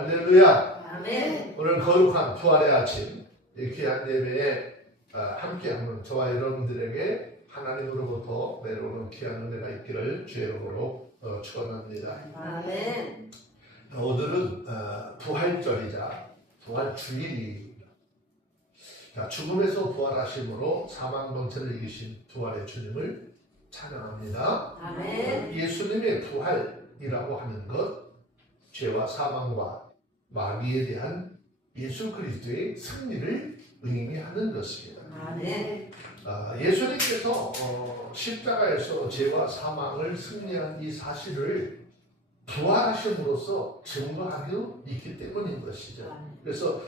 할렐루야. 아멘. 오늘 거룩한 부활의 아침 이 귀한 예배에 함께하는 저와 여러분들에게 하나님으로부터 내려오는 귀한 은혜가 있기를 주의 이름으로 축원합니다. 아멘. 오늘은 부활절이자 부활주일입니다. 죽음에서 부활하심으로 사망 권세를 이기신 부활의 주님을 찬양합니다. 아멘. 예수님의 부활이라고 하는 것, 죄와 사망과 마귀에 대한 예수 그리스도의 승리를 의미하는 것입니다. 아멘. 예수님께서 십자가에서 죄와 사망을 승리한 이 사실을 부활하심으로써 증거하고 있기 때문인 것이죠. 그래서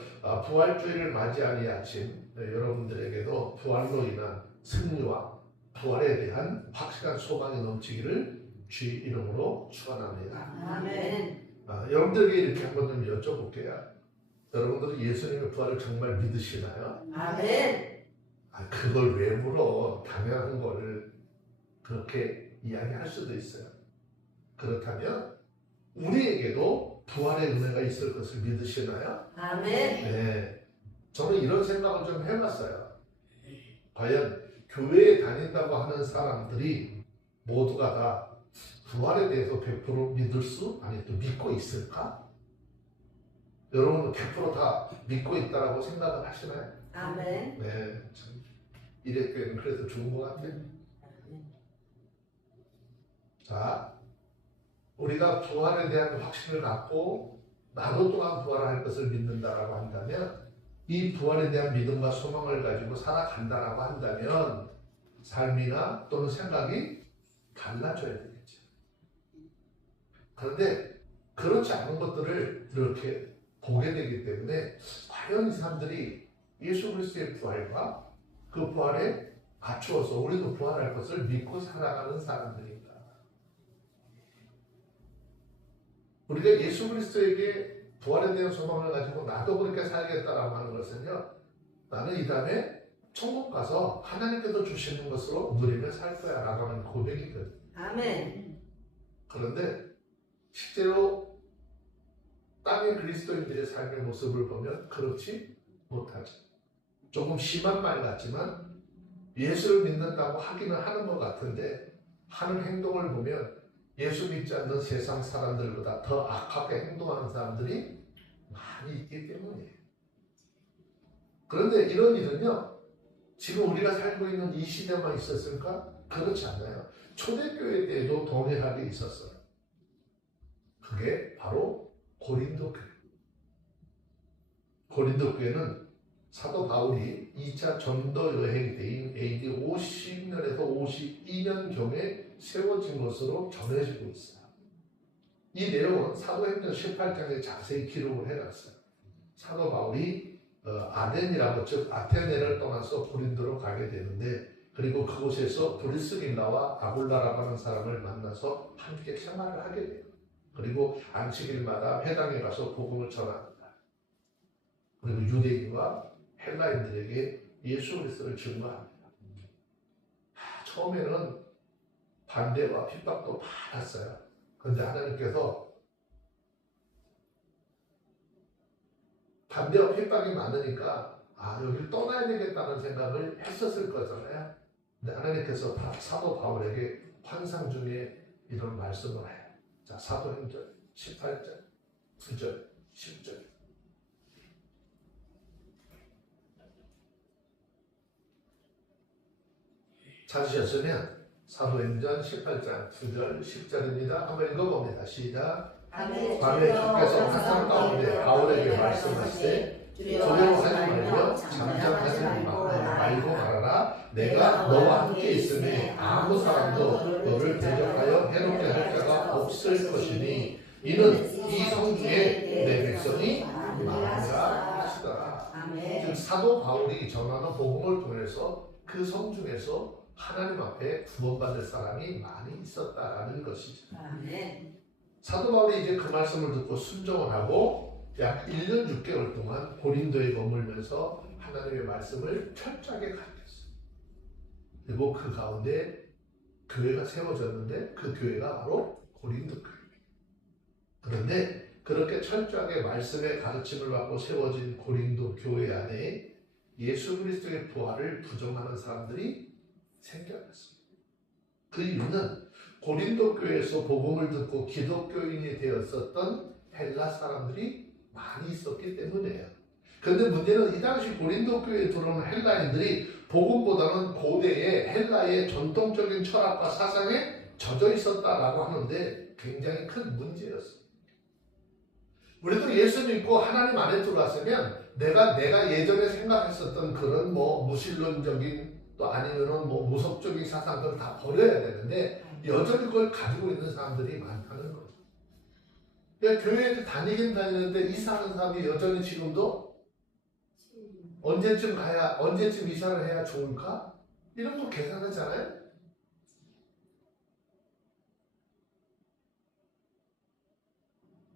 부활주일을 맞이한 이 아침 여러분들에게도 부활로 인한 승리와 부활에 대한 확실한 소망이 넘치기를 주의 이름으로 축원합니다. 아멘. 여러분들에게 이렇게 한번 좀 여쭤볼게요. 여러분들은 예수님의 부활을 정말 믿으시나요? 아멘. 그걸 왜 물어? 당연한 거를 그렇게 이야기할 수도 있어요. 그렇다면 우리에게도 부활의 은혜가 있을 것을 믿으시나요? 아멘. 네. 저는 이런 생각을 좀 해봤어요. 과연 교회에 다닌다고 하는 사람들이 모두가 다 부활에 대해서 100% 믿을 수, 아니 또 믿고 있을까? 여러분은 100%다 믿고 있다라고 생각을 하시나요? 아멘. 네, 참 이랬기에는 그래서 좋은 것 같아요. 자, 우리가 부활에 대한 확신을 갖고 나도 또한 부활할 것을 믿는다라고 한다면, 이 부활에 대한 믿음과 소망을 가지고 살아간다라고 한다면 삶이나 또는 생각이 달라져야 되겠죠. 그런데 그렇지 않은 것들을 이렇게 보게 되기 때문에 과연 이 사람들이 예수 그리스도의 부활과 그 부활에 갖추어서 우리도 부활할 것을 믿고 살아가는 사람들인가? 우리가 예수 그리스도에게 부활에 대한 소망을 가지고 나도 그렇게 살겠다라고 하는 것은요, 나는 이 다음에 천국 가서 하나님께서 주시는 것으로 누리며 살 거야 라고 하는 고백이거든요. 아멘. 그런데 실제로 땅의 그리스도인들의 삶의 모습을 보면 그렇지 못하죠. 조금 심한 말 같지만 예수를 믿는다고 하기는 하는 것 같은데 하는 행동을 보면 예수 믿지 않는 세상 사람들보다 더 악하게 행동하는 사람들이 많이 있기 때문이에요. 그런데 이런 일은요, 지금 우리가 살고 있는 이 시대만 있었을까? 그렇지 않아요. 초대교회 때에도 동일하게 있었어요. 그게 바로 고린도 교회. 고린도 교회는 사도 바울이 2차 전도 여행 때인 AD 50년에서 52년경에 세워진 것으로 전해지고 있어요. 이 내용은 사도행전 18장에 자세히 기록을 해놨어요. 사도 바울이 아덴이라고, 즉 아테네를 떠나서 고린도로 가게 되는데, 그리고 그곳에서 브리스길라와 아굴라라고 하는 사람을 만나서 함께 생활을 하게 돼요. 그리고 안식일마다 회당에 가서 복음을 전합니다. 그리고 유대인과 헬라인들에게 예수 그리스도를 증거합니다. 처음에는 반대와 핍박도 받았어요. 그런데 하나님께서 반대와 핍박이 많으니까 여기를 떠나야 되겠다는 생각을 했었을 거잖아요. 근데 하나님께서 사도 바울에게 환상 중에 이런 말씀을 해요. 자, 사도행전 18장 9절 10절. 찾으셨으면 사도행전 18장 9절 10절입니다. 한번 읽어봅니다. 시작. 아멘. 밤에 주께서 환상 가운데 바울에게 말씀하시되 두려워하지 말며 잠잠하지 말고 말하라. 내가 너와 함께 있으니 아무 사람도 너를 대적하여 해롭게 할 자가 없을 것이니 이는 이 성중에 내 백성이 많으라 하시더라. 아멘. 사도 바울이 전하는 복음을 통해서 그 성중에서 하나님 앞에 구원받을 사람이 많이 있었다라는 것이죠. 아멘. 사도 바울이 이제 그 말씀을 듣고 순종을 하고 약 1년 6개월 동안 고린도에 머물면서 하나님의 말씀을 철저하게 가르쳤어요. 그리고 그 가운데 교회가 세워졌는데 그 교회가 바로 고린도 교회입니다. 그런데 그렇게 철저하게 말씀의 가르침을 받고 세워진 고린도 교회 안에 예수 그리스도의 부활을 부정하는 사람들이 생겨났습니다. 그 이유는 고린도 교회에서 복음을 듣고 기독교인이 되었었던 헬라 사람들이 많이 있었기 때문이에요. 그런데 문제는 이 당시 고린도 교회에 들어온 헬라인들이 복음보다는 고대의 헬라의 전통적인 철학과 사상에 젖어 있었다라고 하는데 굉장히 큰 문제였어요. 우리도 예수 믿고 하나님 안에 들어왔으면 내가 예전에 생각했었던 그런 무신론적인 또 아니면은 무속적인 사상들을 다 버려야 되는데 여전히 그걸 가지고 있는 사람들이 많다는 거죠. 그러니까 교회에 다니긴 다니는데 이사하는 사람이 여전히 지금도 언제쯤 이사를 해야 좋을까? 이런 거 계산하잖아요.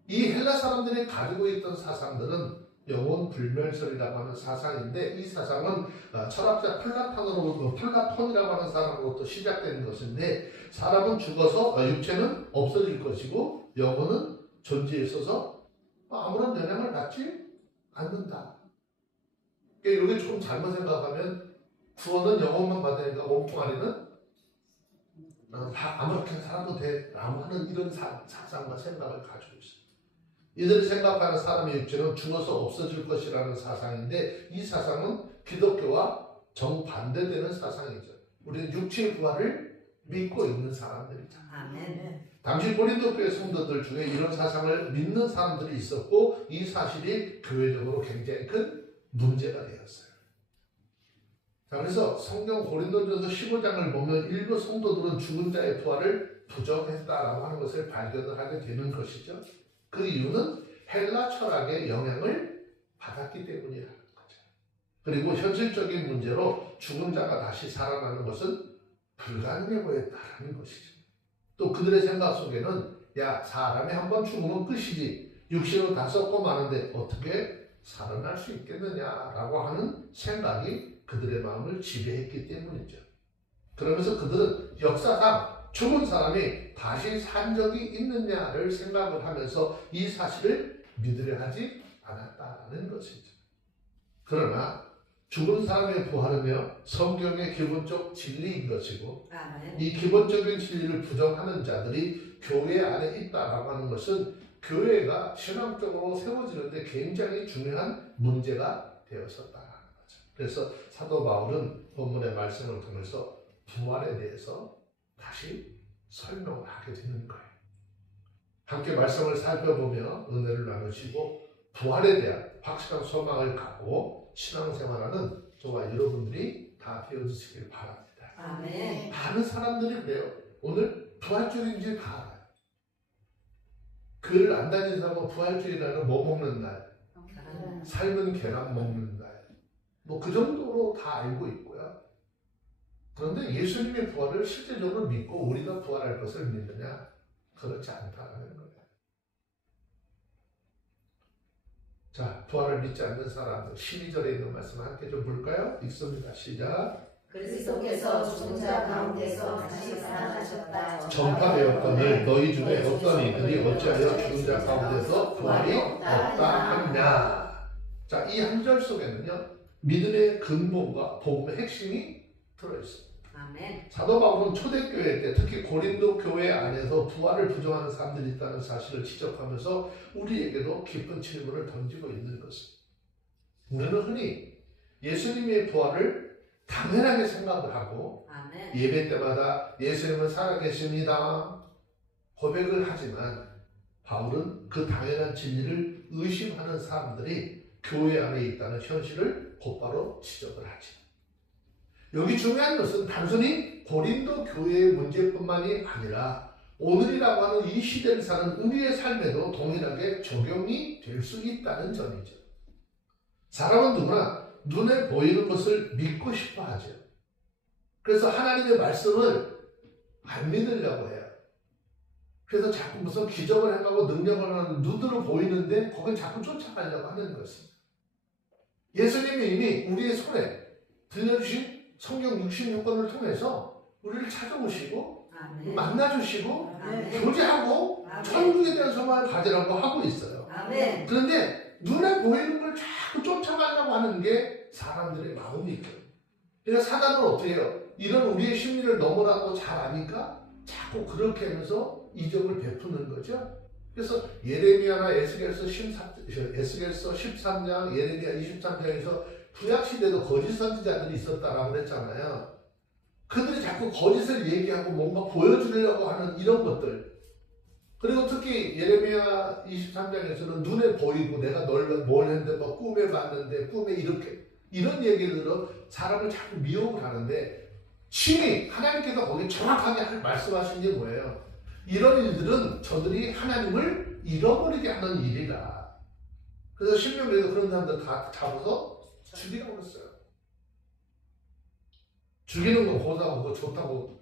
이 헬라 사람들이 가지고 있던 사상들은 영혼 불멸설이라고 하는 사상인데 이 사상은 철학자 플라톤이라고 하는 사람으로부터 시작된 것인데 사람은 죽어서 육체는 없어질 것이고 영혼은 존재에 있어서 아무런 영향을 받지 않는다. 그러니까 여기 조금 잘못 생각하면 구원은 영혼만 받으니까 몸통 안에는 아무렇게 살아도 돼라고 하는 이런 사상과 생각을 가지고 있어요. 이들이 생각하는 사람의 육체는 죽어서 없어질 것이라는 사상인데 이 사상은 기독교와 정반대되는 사상이죠. 우리는 육체의 부활을 믿고 있는 사람들이죠. 아멘. 당시 고린도 교회 성도들 중에 이런 사상을 믿는 사람들이 있었고 이 사실이 교회적으로 굉장히 큰 문제가 되었어요. 자, 그래서 성경 고린도전서 15장을 보면 일부 성도들은 죽은 자의 부활을 부정했다라고 하는 것을 발견을 하게 되는 것이죠. 그 이유는 헬라 철학의 영향을 받았기 때문이라는 거죠. 그리고 현실적인 문제로 죽은 자가 다시 살아나는 것은 불가능해 보였다는 것이죠. 또 그들의 생각 속에는 사람이 한번 죽으면 끝이지 육신은 다 썩고 마는데 어떻게 살아날 수 있겠느냐라고 하는 생각이 그들의 마음을 지배했기 때문이죠. 그러면서 그들은 역사상 죽은 사람이 다시 산 적이 있느냐를 생각을 하면서 이 사실을 믿으려 하지 않았다는 것이죠. 그러나 죽은 사람의 부활은요 성경의 기본적 진리인 것이고 아멘. 이 기본적인 진리를 부정하는 자들이 교회 안에 있다라고 하는 것은 교회가 신앙적으로 세워지는데 굉장히 중요한 문제가 되었었다는 거죠. 그래서 사도 바울은 본문의 말씀을 통해서 부활에 대해서 다시 설명을 하게 되는 거예요. 함께 말씀을 살펴보며 은혜를 나누시고 부활에 대한 확실한 소망을 갖고 신앙생활하는 저와 여러분들이 다 되어주시길 바랍니다. 아멘. 많은 사람들이 그래요. 오늘 부활주일인지 다 알아요. 교회를 안 다니는 사람은 부활주일이라는 뭐 먹는 날, 삶은 계란 먹는 날, 그 정도로 다 알고 있고요. 그런데 예수님의 부활을 실제적으로 믿고 우리가 부활할 것을 믿느냐? 그렇지 않다는 거예요. 자, 부활을 믿지 않는 사람들 12절에 있는 말씀 함께 좀 볼까요? 읽습니다. 시작. 그리스도께서 죽은 자 가운데서 다시 살아나셨다. 전파되었거늘 너희 중에 어떤 이들이 어찌하여 죽은 자 가운데서 부활이 없다 하느냐. 자, 이 한 절 속에는요 믿음의 근본과 복음의 핵심이 들어있습니다. 아멘. 사도 바울은 초대교회 때 특히 고린도 교회 안에서 부활을 부정하는 사람들이 있다는 사실을 지적하면서 우리에게도 깊은 질문을 던지고 있는 것입니다. 우리는 흔히 예수님의 부활을 당연하게 생각을 하고 아멘. 예배 때마다 예수님은 살아계십니다 고백을 하지만 바울은 그 당연한 진리를 의심하는 사람들이 교회 안에 있다는 현실을 곧바로 지적을 하지. 여기 중요한 것은 단순히 고린도 교회의 문제뿐만이 아니라 오늘이라고 하는 이 시대를 사는 우리의 삶에도 동일하게 적용이 될 수 있다는 점이죠. 사람은 누구나 눈에 보이는 것을 믿고 싶어 하죠. 그래서 하나님의 말씀을 안 믿으려고 해요. 그래서 자꾸 무슨 기적을 행하고 능력을 하는 눈으로 보이는데 거길 자꾸 쫓아가려고 하는 것입니다. 예수님이 이미 우리의 손에 들려주신 성경 66권을 통해서 우리를 찾아오시고 아멘. 만나주시고 아멘. 교제하고 아멘. 천국에 대한 소망을 가지라고 하고 있어요. 아멘. 그런데 눈에 보이는 걸 자꾸 쫓아가려고 하는 게 사람들의 마음이 있거든요. 그러니까 사단은 어떻게 해요? 이런 우리의 심리를 너무나도 잘 아니까 자꾸 그렇게 하면서 이적을 베푸는 거죠. 그래서 예레미야나 에스겔서 13장, 예레미야 23장에서 구약시대도 거짓 선지자들이 있었다라고 그랬잖아요. 그들이 자꾸 거짓을 얘기하고 뭔가 보여주려고 하는 이런 것들. 그리고 특히 예레미야 23장에서는 눈에 보이고 내가 뭘 했는데 뭐 꿈에 봤는데 꿈에 이렇게 이런 얘기들로 사람을 자꾸 미혹을 하는데 신이 하나님께서 거기 정확하게 말씀하신 게 뭐예요? 이런 일들은 저들이 하나님을 잃어버리게 하는 일이다. 그래서 신명기에서 그런 사람들 다 잡아서 죽이라고 그랬어요. 죽이는 건 고사하고 그거 좋다고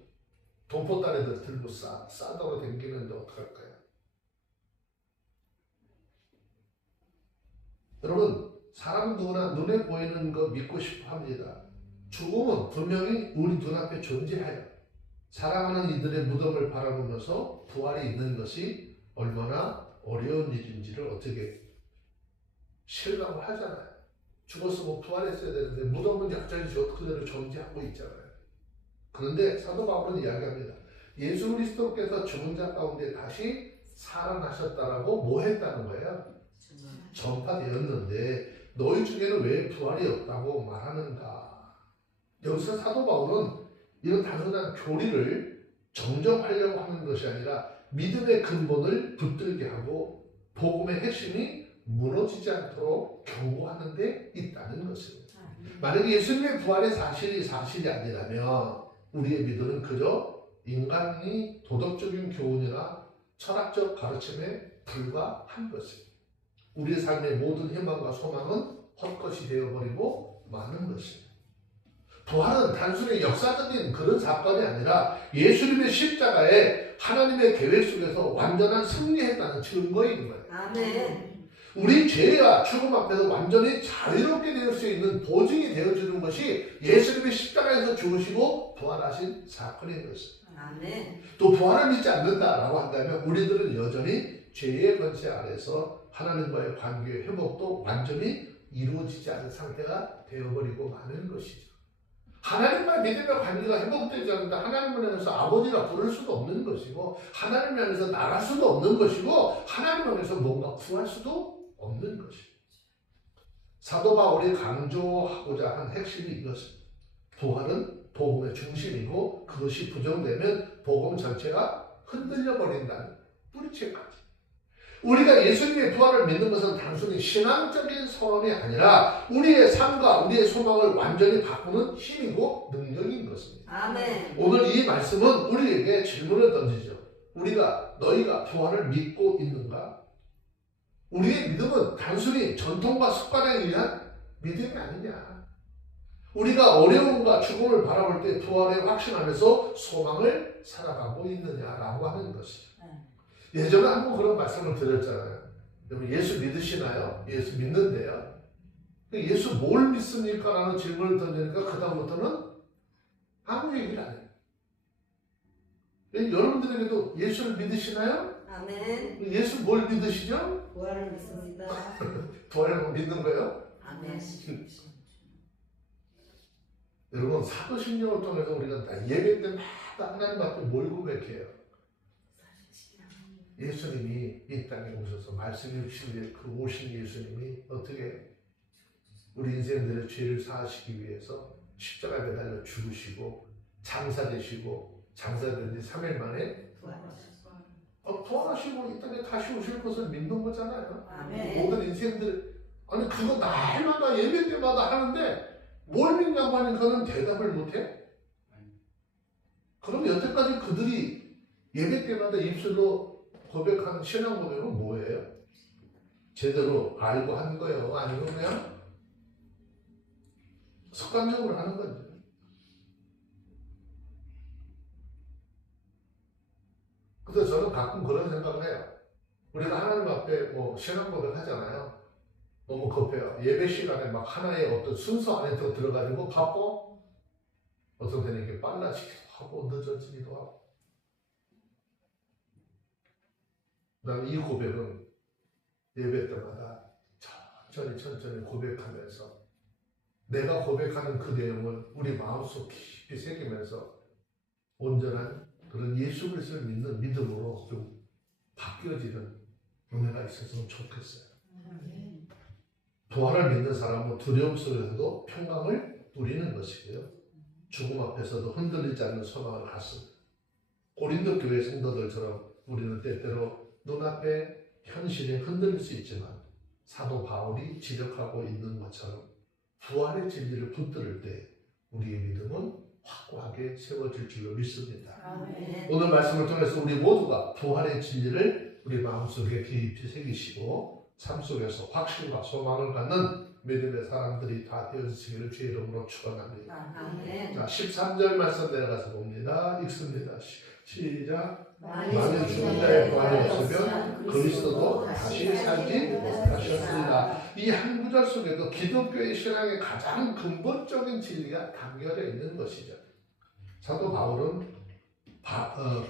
돈포다리들 들고 싸다고 댕기는데 어떡할까요? 여러분, 사람 누구나 눈에 보이는 거 믿고 싶어 합니다. 죽음은 분명히 우리 눈앞에 존재해요. 사랑하는 이들의 무덤을 바라보면서 부활이 있는 것이 얼마나 어려운 일인지를 어떻게 실감을 하잖아요. 죽었으면 부활했어야 되는데 무덤은 여전히 그대로 존재하고 있잖아요. 그런데 사도 바울은 이야기합니다. 예수 그리스도께서 죽은 자 가운데 다시 살아나셨다라고 뭐 했다는 거예요? 전파되었는데 너희 중에는 왜 부활이 없다고 말하는가? 여기서 사도 바울은 이런 단순한 교리를 정정하려고 하는 것이 아니라 믿음의 근본을 붙들게 하고 복음의 핵심이 무너지지 않도록 경고하는 데 있다는 것입니다. 만약에 예수님의 부활의 사실이 아니라면 우리의 믿음은 그저 인간이 도덕적인 교훈이나 철학적 가르침에 불과한 것입니다. 우리의 삶의 모든 희망과 소망은 헛것이 되어버리고 마는 것입니다. 부활은 단순히 역사적인 그런 사건이 아니라 예수님의 십자가에 하나님의 계획 속에서 완전한 승리했다는 증거인 거예요. 아멘. 우리 죄와 죽음 앞에서 완전히 자유롭게 될 수 있는 보증이 되어주는 것이 예수님의 십자가에서 죽으시고 부활하신 사건인 것입니다. 아멘. 또 부활을 믿지 않는다라고 한다면 우리들은 여전히 죄의 권세 아래서 하나님과의 관계의 회복도 완전히 이루어지지 않은 상태가 되어버리고 마는 것이죠. 하나님과의 믿음의 관계가 회복되지 않는다. 하나님을 향해서 아버지라 부를 수도 없는 것이고 하나님을 향해서 나갈 수도 없는 것이고 하나님을 향해서 뭔가 구할 수도 없는 것입니다. 사도 바울이 강조하고자 한 핵심이 이것입니다. 부활은 복음의 중심이고 그것이 부정되면 복음 전체가 흔들려 버린다는 뿌리채까지. 우리가 예수님의 부활을 믿는 것은 단순히 신앙적인 선언이 아니라 우리의 삶과 우리의 소망을 완전히 바꾸는 힘이고 능력인 것입니다. 아멘. 오늘 이 말씀은 우리에게 질문을 던지죠. 너희가 부활을 믿고 있는가? 우리의 믿음은 단순히 전통과 습관에 의한 믿음이 아니냐. 우리가 어려움과 죽음을 바라볼 때 부활에 확신하면서 소망을 살아가고 있느냐라고 하는 것이죠. 예전에 한번 그런 말씀을 드렸잖아요. 여러분 예수 믿으시나요? 예수 믿는데요. 예수 뭘 믿습니까? 라는 질문을 던지니까 그 다음부터는 아무 얘기를 안 해요. 여러분들에게도 예수를 믿으시나요? 아멘. 예수 뭘 믿으시죠? 부활을 믿습니다. 부활을 믿는 거예요? 아멘. 여러분 사도신경을 통해서 우리가 예배 때마다 하나님 앞에 뭘 고백해요? 예수님이 이 땅에 오셔서 말씀해 주신 그 오신 예수님이 어떻게 우리 인생들의 죄를 사하시기 위해서 십자가에 매달려 죽으시고 장사되시고 장사된 지 3일 만에 부활하시고 이 땅에 다시 오실 것을 믿는 거잖아요. 아멘. 모든 인생들 아니 그거 날마다 예배 때마다 하는데 뭘 믿냐고 하니까는 대답을 못해? 그럼 여태까지 그들이 예배 때마다 입술로 고백한 신앙 고백은 뭐예요? 제대로 알고 한 거예요? 아니면 그냥 습관적으로 하는 건지. 그래서 저는 가끔 그런 생각을 해요. 우리가 하나님 앞에 뭐 신앙 고백 하잖아요. 너무 급해요. 예배 시간에 막 하나의 어떤 순서 안에 들어가지고 바빠. 어떤 때는 이렇게 빨라지기도 하고 늦어지기도 하고. 난 이 고백은 예배 때마다 천천히 고백하면서 내가 고백하는 그 내용을 우리 마음속 깊이 새기면서 온전한 그런 예수 그리스도를 믿는 믿음으로 좀 바뀌어지는 은혜가 있었으면 좋겠어요. 부활을 믿는 사람은 두려움 속에서도 평강을 누리는 것이고요. 죽음 앞에서도 흔들리지 않는 소망을 갖습니다. 고린도 교회 성도들처럼 우리는 때때로 눈앞에 현실에 흔들릴 수 있지만 사도 바울이 지적하고 있는 것처럼 부활의 진리를 붙들을 때 우리의 믿음은 확고하게 세워질 줄로 믿습니다. 아멘. 오늘 말씀을 통해서 우리 모두가 부활의 진리를 우리 마음속에 깊이 새기시고 삶 속에서 확신과 소망을 갖는 믿음의 사람들이 다 되어지기를 주의 이름으로 축원합니다. 아멘. 자, 13절 말씀 내려가서 봅니다. 읽습니다. 시작. 만일 죽은 자의 부활이 없으면 그리스도도 다시 살지 못하셨습니다. 이 한 구절 속에도 기독교의 신앙의 가장 근본적인 진리가 담겨져 있는 것이죠. 사도 바울은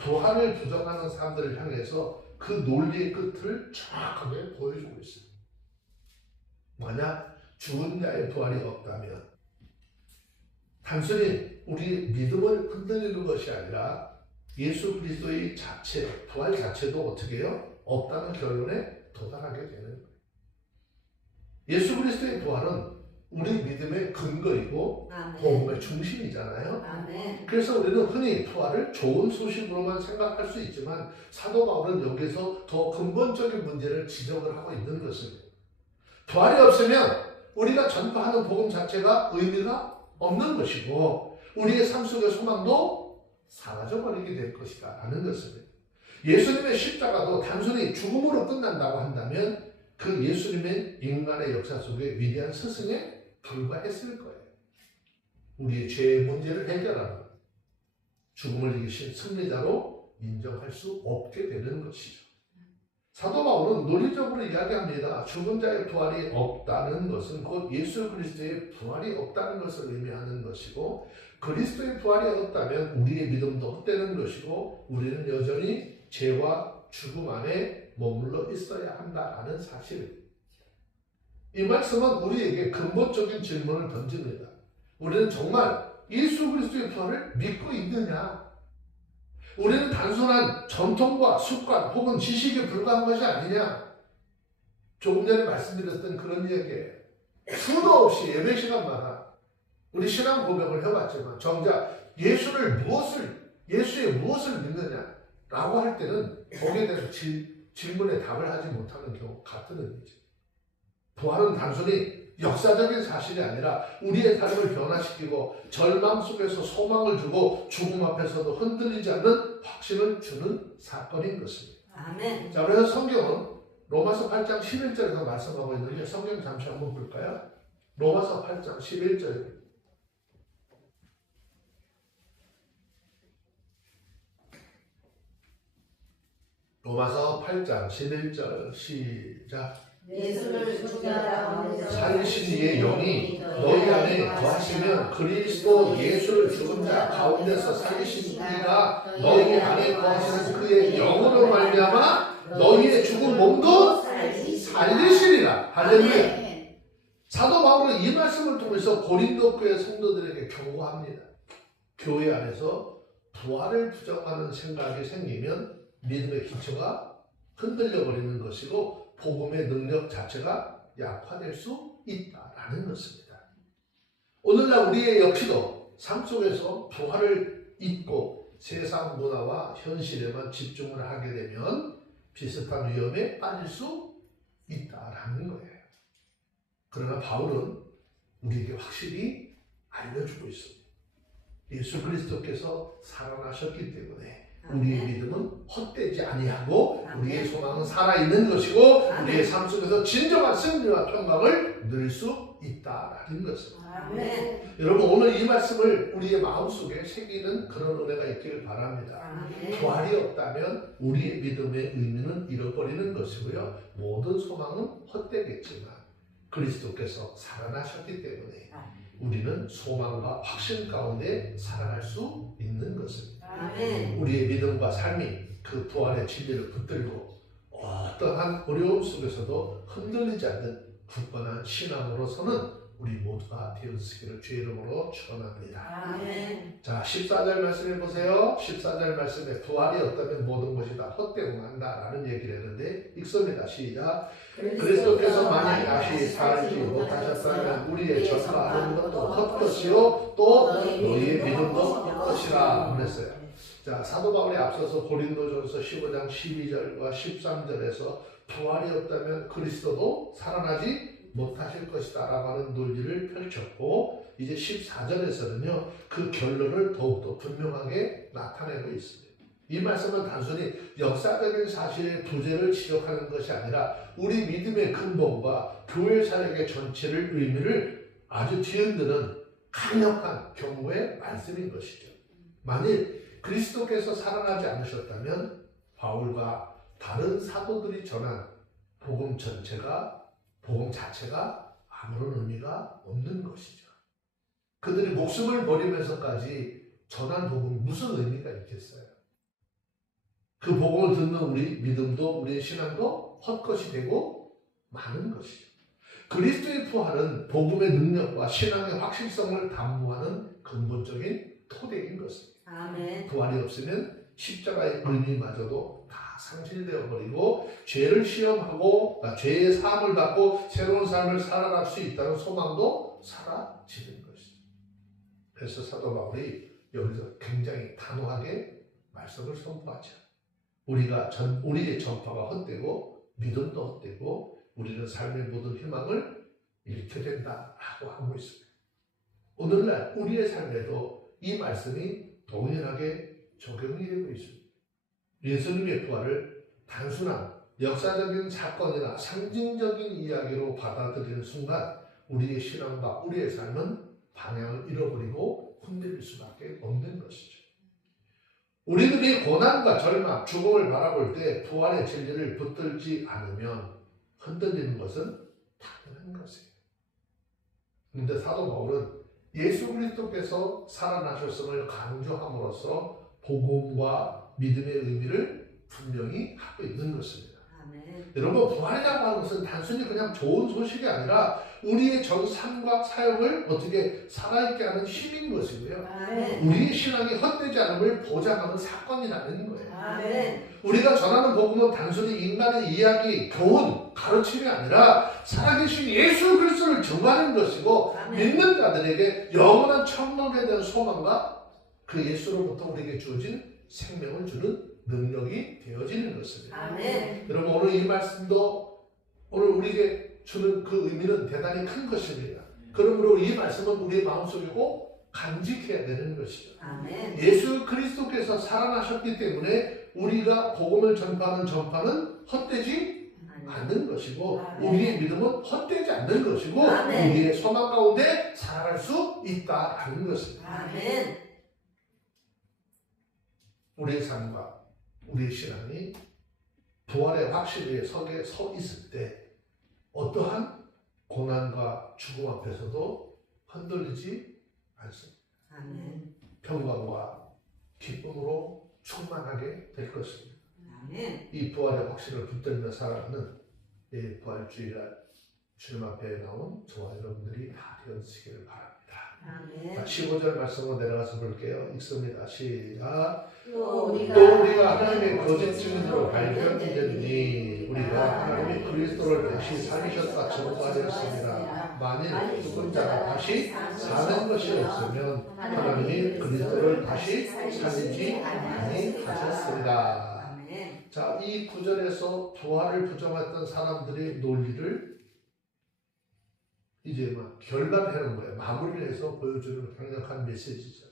부활을 부정하는 사람들을 향해서 그 논리의 끝을 정확하게 보여주고 있어요. 만약 죽은 자의 부활이 없다면 단순히 우리 믿음을 흔들리는 것이 아니라 예수 그리스도의 자체, 부활 자체도 어떻게 해요? 없다는 결론에 도달하게 되는 거예요. 예수 그리스도의 부활은 우리 믿음의 근거이고 복음의 중심이잖아요. 아멘. 그래서 우리는 흔히 부활을 좋은 소식으로만 생각할 수 있지만 사도 바울은 여기서 더 근본적인 문제를 지적을 하고 있는 것입니다. 부활이 없으면 우리가 전파하는 복음 자체가 의미가 없는 것이고 우리의 삶 속의 소망도 사라져버리게 될 것이다 라는 것입니다. 예수님의 십자가도 단순히 죽음으로 끝난다고 한다면 그 예수님의 인간의 역사 속에 위대한 스승에 불과했을 거예요. 우리의 죄의 문제를 해결하는 죽음을 이기신 승리자로 인정할 수 없게 되는 것이죠. 사도 바울은 논리적으로 이야기합니다. 죽은 자의 부활이 없다는 것은 곧 예수 그리스도의 부활이 없다는 것을 의미하는 것이고 그리스도의 부활이 없다면 우리의 믿음도 헛되는 것이고 우리는 여전히 죄와 죽음 안에 머물러 있어야 한다는 사실입니다. 이 말씀은 우리에게 근본적인 질문을 던집니다. 우리는 정말 예수 그리스도의 부활을 믿고 있느냐? 우리는 단순한 전통과 습관 혹은 지식에 불과한 것이 아니냐? 조금 전에 말씀드렸던 그런 이야기예요. 수도 없이 예배 시간마다 우리 신앙 고백을 해봤지만 정작 예수의 무엇을 믿느냐? 라고 할 때는 거기에 대해서 질문에 답을 하지 못하는 경우 같은 의미죠. 부활은 단순히 역사적인 사실이 아니라 우리의 삶을 변화시키고 절망 속에서 소망을 주고 죽음 앞에서도 흔들리지 않는 확신을 주는 사건인 것입니다. 아멘. 자, 그래서 성경은 로마서 8장 11절에서 말씀하고 있는데 성경 잠시 한번 볼까요? 로마서 8장 11절. 로마서 8장 11절 시작. 예수를 죽은 자 가운데서 살리신 이의 영이 너희 안에 거하시면 그리스도 예수를 죽은 자 가운데서 살리신 이가 너희 안에 거하시는 그의 영으로 말미암아 너희의 죽은 몸도 살리시리라. 할렐루야. 사도 바울은 이 말씀을 통해서 고린도 교회 성도들에게 경고합니다. 교회 안에서 부활을 부정하는 생각이 생기면 믿음의 기초가 흔들려 버리는 것이고 복음의 능력 자체가 약화될 수 있다라는 것입니다. 오늘날 우리의 역시도 삶 속에서 부활을 잊고 세상 문화와 현실에만 집중을 하게 되면 비슷한 위험에 빠질 수 있다라는 거예요. 그러나 바울은 우리에게 확실히 알려주고 있습니다. 예수 그리스도께서 살아나셨기 때문에 우리의 믿음은 헛되지 아니하고 우리의 소망은 살아있는 것이고 우리의 삶 속에서 진정한 승리와 평강을 누릴 수 있다라는 것입니다. 아멘. 여러분 오늘 이 말씀을 우리의 마음속에 새기는 그런 은혜가 있기를 바랍니다. 부활이 없다면 우리의 믿음의 의미는 잃어버리는 것이고요. 모든 소망은 헛되겠지만 그리스도께서 살아나셨기 때문에 우리는 소망과 확신 가운데 살아갈 수 있는 것입니다. 아멘. 우리의 믿음과 삶이 그 부활의 진리를 붙들고 어떠한 어려움 속에서도 흔들리지 않는 굳건한 신앙으로서는 우리 모두가 되어지기를 주의 이름으로 축원합니다. 아멘. 자, 14절 말씀해 보세요. 14절 말씀에 부활이 없다면 모든 것이 다 헛되고 만다라는 얘기를 했는데 읽습니다. 시작. 그리스도께서 만약 다시 살지 못하셨다면 우리의 전파하는 것도 헛것이요 또 너희의 믿음도 헛것이라 그랬어요. 자, 사도 바울이 앞서서 고린도전서 15장 12절과 13절에서 부활이 없다면 그리스도도 살아나지 못하실 것이다 라고 하는 논리를 펼쳤고, 이제 14절에서는요 그 결론을 더욱더 분명하게 나타내고 있습니다. 이 말씀은 단순히 역사적인 사실의 부재를 지적하는 것이 아니라 우리 믿음의 근본과 교회 사역의 전체를 의미를 아주 뒤흔드는 강력한 경고의 말씀인 것이죠. 만일 그리스도께서 살아나지 않으셨다면 바울과 다른 사도들이 전한 복음 자체가 아무런 의미가 없는 것이죠. 그들이 목숨을 버리면서까지 전한 복음이 무슨 의미가 있겠어요? 그 복음을 듣는 우리 믿음도 우리의 신앙도 헛것이 되고 마는 것이죠. 그리스도의 부활은 복음의 능력과 신앙의 확실성을 담보하는 근본적인 토대인 것입니다. 아멘. 부활이 없으면 십자가의 의미마저도 다 상실되어 버리고 죄를 시험하고 죄의 사함을 받고 새로운 삶을 살아갈 수 있다는 소망도 사라지는 것이죠. 그래서 사도 바울이 여기서 굉장히 단호하게 말씀을 선포하죠. 우리의 전파가 헛되고 믿음도 헛되고 우리는 삶의 모든 희망을 잃게 된다라고 하고 있습니다. 오늘날 우리의 삶에도 이 말씀이 동일하게 적용이 되고 있습니다. 예수님의 부활을 단순한 역사적인 사건이나 상징적인 이야기로 받아들이는 순간 우리의 신앙과 우리의 삶은 방향을 잃어버리고 흔들릴 수밖에 없는 것이죠. 우리들이 고난과 절망, 죽음을 바라볼 때 부활의 진리를 붙들지 않으면 흔들리는 것은 당연한 것이에요. 그런데 사도 바울은 예수 그리스도께서 살아나셨음을 강조함으로써 복음과 믿음의 의미를 분명히 하고 있는 것입니다. 아멘. 여러분, 부활이라고 하는 것은 단순히 그냥 좋은 소식이 아니라 우리의 전 삶과 사역을 어떻게 살아있게 하는 힘인 것이고요. 아멘. 우리의 신앙이 헛되지 않음을 보장하는 사건이라는 거예요. 아멘. 우리가 전하는 복음은 단순히 인간의 이야기, 교훈, 가르침이 아니라 살아계신 예수 그리스도를 증거하는 것이고 아멘. 믿는 자들에게 영원한 천국에 대한 소망과 그 예수로부터 우리에게 주어진 생명을 주는 능력이 되어지는 것입니다. 아멘. 여러분, 오늘 이 말씀도 오늘 우리에게 주는 그 의미는 대단히 큰 것입니다. 그러므로 이 말씀은 우리의 마음속에 꼭 간직해야 되는 것이죠. 아멘. 예수 그리스도께서 살아나셨기 때문에 우리가 복음을 전파하는 전파는 헛되지 않는 것이고 아멘. 우리의 믿음은 헛되지 않는 것이고 아멘. 우리의 소망 가운데 살아갈 수 있다는 것입니다. 아멘. 우리의 삶과 우리의 신앙이 부활의 확실히 석에 서 있을 때 어떠한 고난과 죽음 앞에서도 흔들리지 않습니다. 아멘. 평강과 기쁨으로 충만하게 될 것입니다. 아멘. 이 부활의 확신을 붙들며 살아가는 이 부활주일날 주님 앞에 나온 저와 여러분들이 다 되어지기를 바랍니다. 아멘. 15절 말씀으로 내려가서 볼게요. 읽습니다. 시작. 또 또 우리가 하나님의 거짓 증인으로 발견되니 우리가 하나님의 그리스도를 다시 살리셨다 증거하였습니다. 만일 죽은 자가 다시 사는 것이 없으면 하나님이 그리스도를 다시 살리지 아니하셨습니다. 아멘. 자, 이 구절에서 부활을 부정했던 사람들의 논리를 이제 막 결단하는 거예요. 마무리를 해서 보여주는 강력한 메시지죠.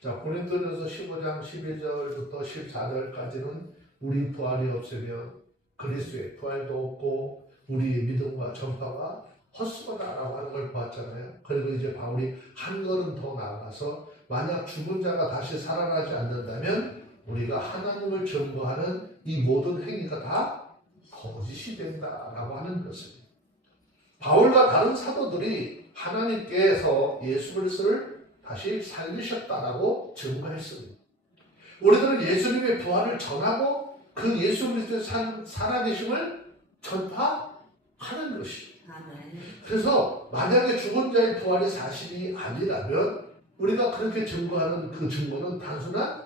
자, 고린도전서 15장 11절부터 14절까지는 우리 부활이 없으면 그리스도의 부활도 없고 우리의 믿음과 전파가 헛수고다라고 하는 걸 보았잖아요. 그리고 이제 바울이 한 걸음 더 나아가서 만약 죽은 자가 다시 살아나지 않는다면 우리가 하나님을 증거하는 이 모든 행위가 다 거짓이 된다라고 하는 것입니다. 바울과 다른 사도들이 하나님께서 예수 그리스도를 다시 살리셨다라고 증거했습니다. 우리들은 예수님의 부활을 전하고 그 예수 그리스도의 살아계심을 전파하는 것이에요. 아멘. 그래서 만약에 죽은 자의 부활이 사실이 아니라면 우리가 그렇게 증거하는 그 증거는 단순한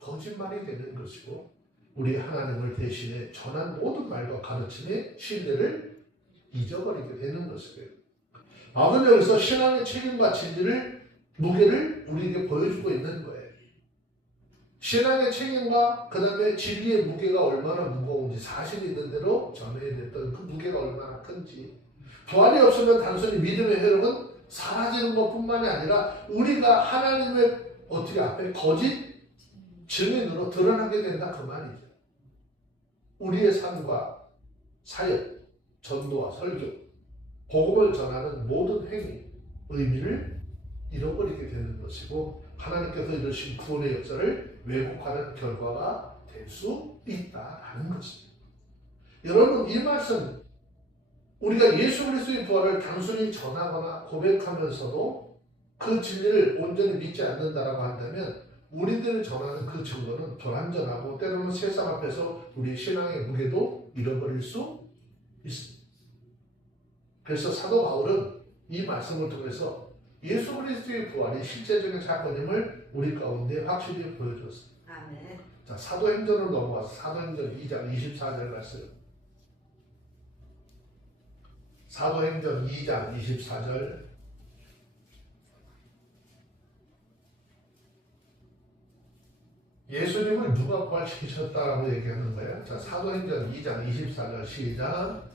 거짓말이 되는 것이고 우리 하나님을 대신에 전한 모든 말과 가르침의 신뢰를 잊어버리게 되는 것이고요. 바울은 여기서 신앙의 책임과 진리를 무게를 우리에게 보여주고 있는 거예요. 신앙의 책임과 그 다음에 진리의 무게가 얼마나 무거운지 사실이 있는 대로 전해야 됐던 그 무게가 얼마나 큰지 부활이 없으면 단순히 믿음의 회력은 사라지는 것뿐만이 아니라 우리가 하나님의 어떻게 앞에 거짓 증인으로 드러나게 된다 그 말이죠. 우리의 삶과 사역, 전도와 설교, 복음을 전하는 모든 행위, 의미를 잃어버리게 되는 것이고 하나님께서 이러신 구원의 역사를 왜곡하는 결과가 될 수 있다라는 것입니다. 여러분 이 말씀 우리가 예수 그리스도의 부활을 단순히 전하거나 고백하면서도 그 진리를 온전히 믿지 않는다라고 한다면 우리들이 전하는 그 증거는 불완전하고 때로는 세상 앞에서 우리의 신앙의 무게도 잃어버릴 수 있습니다. 그래서 사도 바울은 이 말씀을 통해서 예수 그리스도의 부활이 실제적인 사건임을 우리 가운데 확실히 보여줬습니다. 아멘. 자, 사도행전으로 넘어와서 사도행전 2장 24절 말씀. 사도행전 2장 24절. 예수님을 누가 부활시키셨다라고 얘기하는 거예요. 자, 사도행전 2장 24절 시작.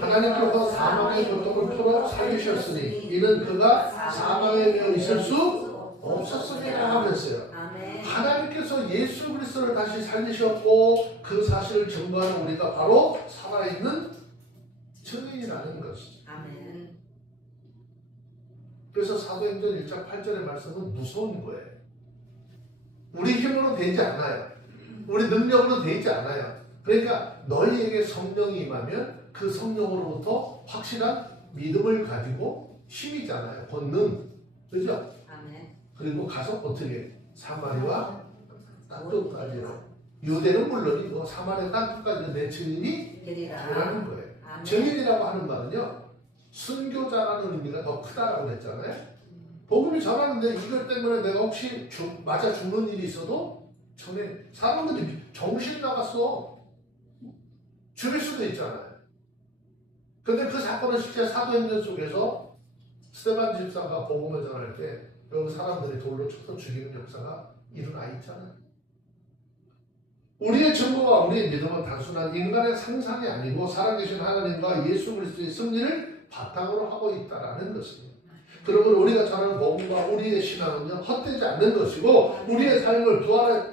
하나님께서 사망의 고통을 풀어 살리셨으니 이는 그가 사망에 매여 있을 수 없었음이라 하면서요. 아멘. 하나님께서 예수 그리스도를 다시 살리셨고 그 사실을 증거하는 우리가 바로 살아있는 증인이라는 것이죠. 아멘. 그래서 사도행전 1장 8절의 말씀은 무서운 거예요. 우리 힘으로 되지 않아요. 우리 능력으로 되지 않아요. 그러니까 너희에게 성령이 임하면 그 성령으로부터 확실한 믿음을 가지고 힘이잖아요. 권능. 그죠? 아멘. 그리고 가서 어떻게 사마리아와 땅끝까지로 유대는 물론이고 사마리아 땅끝까지 내 증인이 되라는 거예요. 아멘. 증인이라고 하는 말은요. 순교자라는 의미가 더 크다라고 했잖아요. 복음이 전하는데 이것 때문에 내가 혹시 맞아 죽는 일이 있어도 전에 사람들이 정신 나갔어. 죽일 수도 있잖아요. 근데 그 사건은 실제 사도행전 속에서 스데반 집사가 복음을 전할 때 여기 사람들이 돌로 쳐서 죽이는 역사가 일어나 있잖아요. 우리의 증거와 우리의 믿음은 단순한 인간의 상상이 아니고 살아계신 하나님과 예수 그리스도의 승리를 바탕으로 하고 있다는 것입니다. 그러면 우리가 전하는 복음과 우리의 신앙은요 헛되지 않는 것이고 우리의 삶을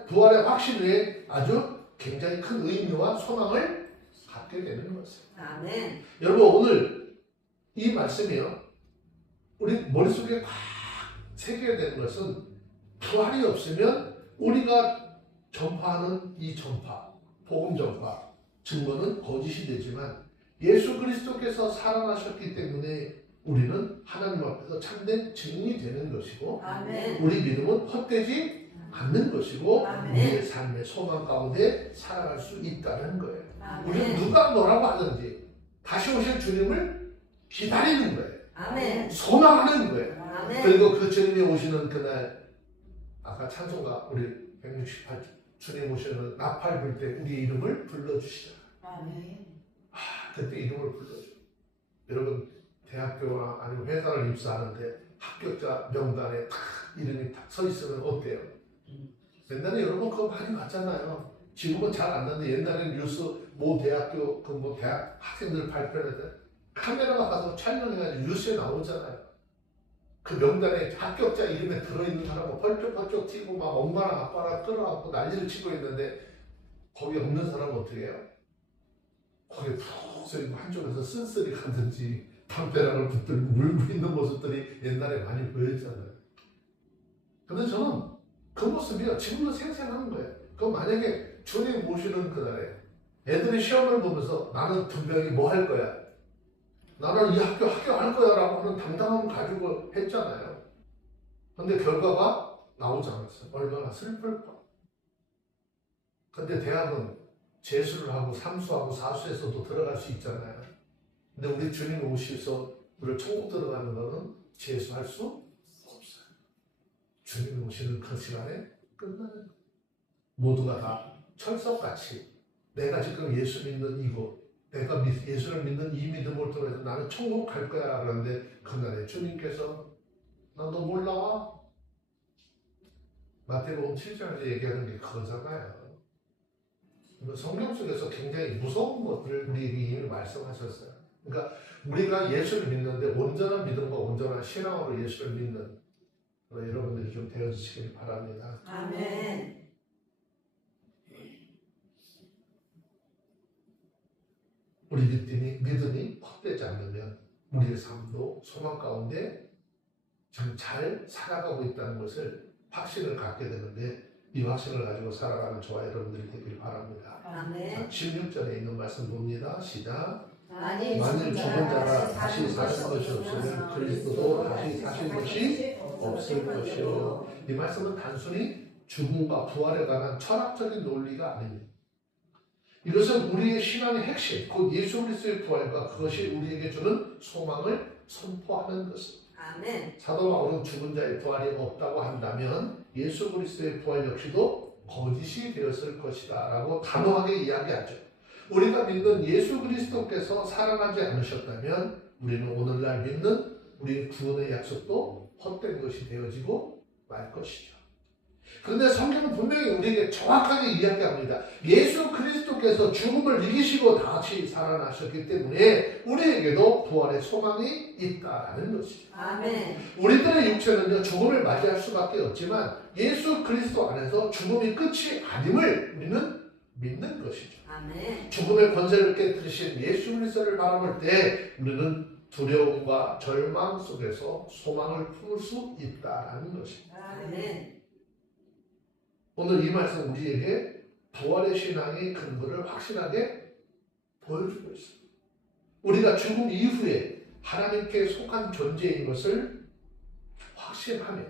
부활의 확신에 아주 굉장히 큰 의미와 소망을 갖게 되는 것입니다. 아멘. 여러분 오늘 이 말씀이요 우리 머릿속에 꽉 새겨야 되는 것은 부활이 없으면 우리가 전파하는 이 전파, 복음 전파, 증거는 거짓이 되지만 예수 그리스도께서 살아나셨기 때문에 우리는 하나님 앞에서 참된 증인이 되는 것이고 아멘. 우리 믿음은 헛되지 않는 것이고 아멘. 우리의 삶의 소망 가운데 살아갈 수 있다는 거예요. 아멘. 우리는 누가 뭐라고 하든지 다시 오실 주님을 기다리는 거예요. 아멘. 소망하는 거예요. 아멘. 그리고 그 주님이 오시는 그날 아까 찬송가 우리 168 주님 오시는 나팔 불 때 우리 이름을 불러주시라. 아멘. 그때 이름을 불러줘. 여러분 대학교나 아니면 회사를 입사하는데 합격자 명단에 딱 이름이 딱 서 있으면 어때요? 옛날에 여러분 그거 많이 봤잖아요. 지금은 잘 안 나는데 옛날에는 뉴스 모 대학교 그 뭐 대학 학생들 발표할 때 카메라가 가서 촬영해가지고 뉴스에 나오잖아요. 그 명단에 합격자 이름에 들어있는 사람은 펄쩍펄쩍 튀고 막 엄마랑 아빠랑 끌어안고 난리를 치고 있는데 거기 없는 사람은 어떻게 해요? 거기에 푹 서있고 한쪽에서 쓴소리 가든지 담배락을 붙들고 울고 있는 모습들이 옛날에 많이 보였잖아요. 근데 저는 그 모습이요 지금도 생생한 거예요. 그럼 만약에 주님 모시는 그날에 애들이 시험을 보면서 나는 분명히 뭐 할 거야? 나는 이 학교 합격할 거야 라고 하는 당당함을 가지고 했잖아요. 근데 결과가 나오지 않았어요. 얼마나 슬플까. 근데 대학은 재수를 하고 삼수하고 사수에서도 들어갈 수 있잖아요. 근데 우리 주님 오셔서 우리를 천국 들어가는 거는 재수할 수 없어요. 주님 오시는 그 시간에 끝나는 거예요. 모두가 다 철석같이 내가 지금 예수 믿는 이곳, 내가 예수를 믿는 이 믿음을 통해서 나는 천국 갈 거야 그런데 그날에 주님께서 나 너 몰라? 마태복음 7장에서 얘기하는 게 그거잖아요. 성경 속에서 굉장히 무서운 것들을 우리에게 이미 말씀하셨어요. 그러니까 우리가 예수를 믿는데 온전한 믿음과 온전한 신앙으로 예수를 믿는 여러분들이 좀 되어주시길 바랍니다. 아멘. 우리 믿음이 헛되지 않으면 우리의 삶도 소망 가운데 지금 잘 살아가고 있다는 것을 확신을 갖게 되는데 이 확신을 가지고 살아가는 저와 여러분들이 되길 바랍니다. 아멘. 16절에 있는 말씀 봅니다. 시작. 만일 죽은 자가 다시 사실 사실 것이 없으면 그리스도도 다시 사실 것이 없을 것이요. 이 말씀은 단순히 죽음과 부활에 관한 철학적인 논리가 아닙니다. 이것은 우리의 신앙의 핵심, 곧 예수 그리스도의 부활과 그것이 우리에게 주는 소망을 선포하는 것입니다. 아멘. 사도 바울은 죽은 자의 부활이 없다고 한다면 예수 그리스도의 부활 역시도 거짓이 되었을 것이다 라고 단호하게 이야기하죠. 우리가 믿는 예수 그리스도께서 살아나지 않으셨다면 우리는 오늘날 믿는 우리의 구원의 약속도 헛된 것이 되어지고 말 것이죠. 그런데 성경은 분명히 우리에게 정확하게 이야기합니다. 예수 그리스도께서 죽음을 이기시고 다시 살아나셨기 때문에 우리에게도 부활의 소망이 있다라는 것이죠. 아멘. 우리들의 육체는요 죽음을 맞이할 수밖에 없지만 예수 그리스도 안에서 죽음이 끝이 아님을 우리는 믿는 것이죠. 아멘. 죽음의 권세를 깨뜨리신 예수 그리스도를 바라볼 때 우리는 두려움과 절망 속에서 소망을 품을 수 있다라는 것입니다. 아멘. 오늘 이 말씀 우리에게 부활의 신앙의 근거를 확실하게 보여주고 있습니다. 우리가 죽음 이후에 하나님께 속한 존재인 것을 확신하며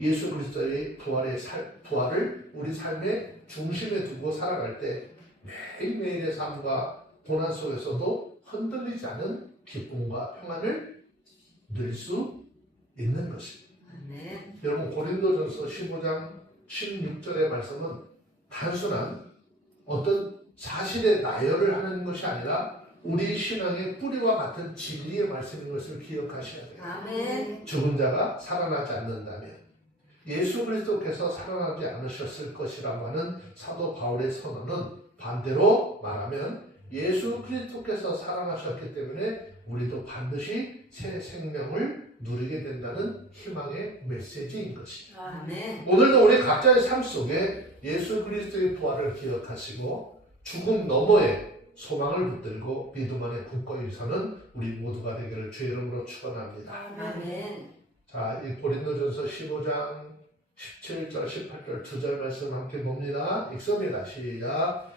예수 그리스도의 부활을 우리 삶의 중심에 두고 살아갈 때 매일매일의 삶과 고난 속에서도 흔들리지 않은 기쁨과 평안을 누릴 수 있는 것입니다. 아멘. 여러분 고린도전서 15장 16절의 말씀은 단순한 어떤 사실의 나열을 하는 것이 아니라 우리 신앙의 뿌리와 같은 진리의 말씀인 것을 기억하셔야 돼요. 아멘. 죽은 자가 살아나지 않는다면 예수 그리스도께서 살아나지 않으셨을 것이라고 하는 사도 바울의 선언은 반대로 말하면 예수 그리스도께서 살아나셨기 때문에 우리도 반드시 새 생명을 누리게 된다는 희망의 메시지인 것입니다. 아멘. 오늘도 우리 각자의 삶 속에 예수 그리스도의 부활을 기억하시고 죽음 너머에 소망을 붙들고 믿음 안에 굳건히 사는 우리 모두가 되기를 주의 이름으로 축원합니다. 아멘. 자, 이 고린도전서 15장 17절, 18절 두 절 말씀 함께 봅니다. 읽습니다. 시작.